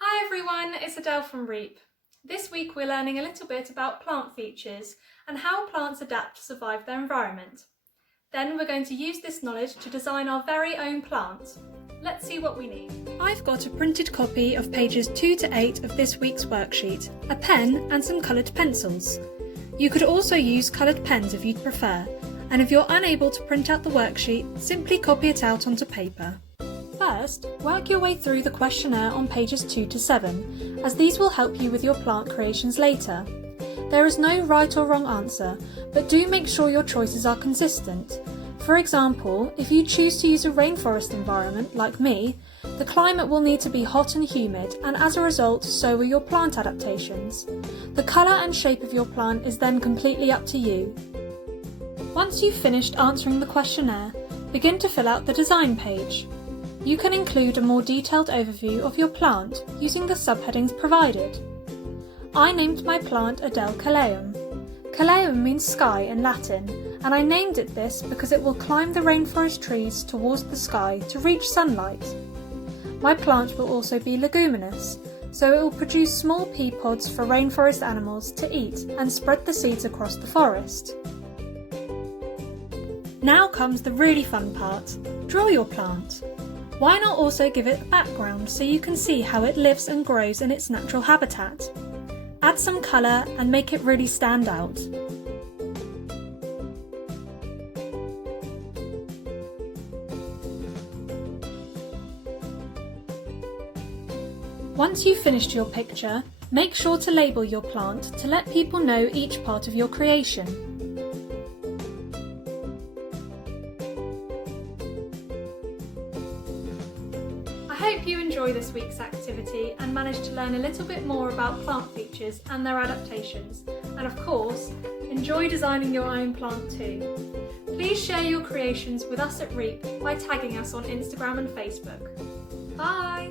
Hi everyone, it's Adele from REEP. This week we're learning a little bit about plant features and how plants adapt to survive their environment. Then we're going to use this knowledge to design our very own plant. Let's see what we need. I've got a printed copy of pages 2 to 8 of this week's worksheet, a pen and some coloured pencils. You could also use coloured pens if you'd prefer, and if you're unable to print out the worksheet, simply copy it out onto paper. First, work your way through the questionnaire on pages 2 to 7, as these will help you with your plant creations later. There is no right or wrong answer, but do make sure your choices are consistent. For example, if you choose to use a rainforest environment, like me, the climate will need to be hot and humid, and as a result, so will your plant adaptations. The colour and shape of your plant is then completely up to you. Once you've finished answering the questionnaire, begin to fill out the design page. You can include a more detailed overview of your plant using the subheadings provided. I named my plant Adele Caleum. Caleum means sky in Latin, and I named it this because it will climb the rainforest trees towards the sky to reach sunlight. My plant will also be leguminous, so it will produce small pea pods for rainforest animals to eat and spread the seeds across the forest. Now comes the really fun part. Draw your plant. Why not also give it a background so you can see how it lives and grows in its natural habitat? Add some colour and make it really stand out. Once you've finished your picture, make sure to label your plant to let people know each part of your creation. I hope you enjoy this week's activity and managed to learn a little bit more about plant features and their adaptations, and of course, enjoy designing your own plant too. Please share your creations with us at REEP by tagging us on Instagram and Facebook. Bye!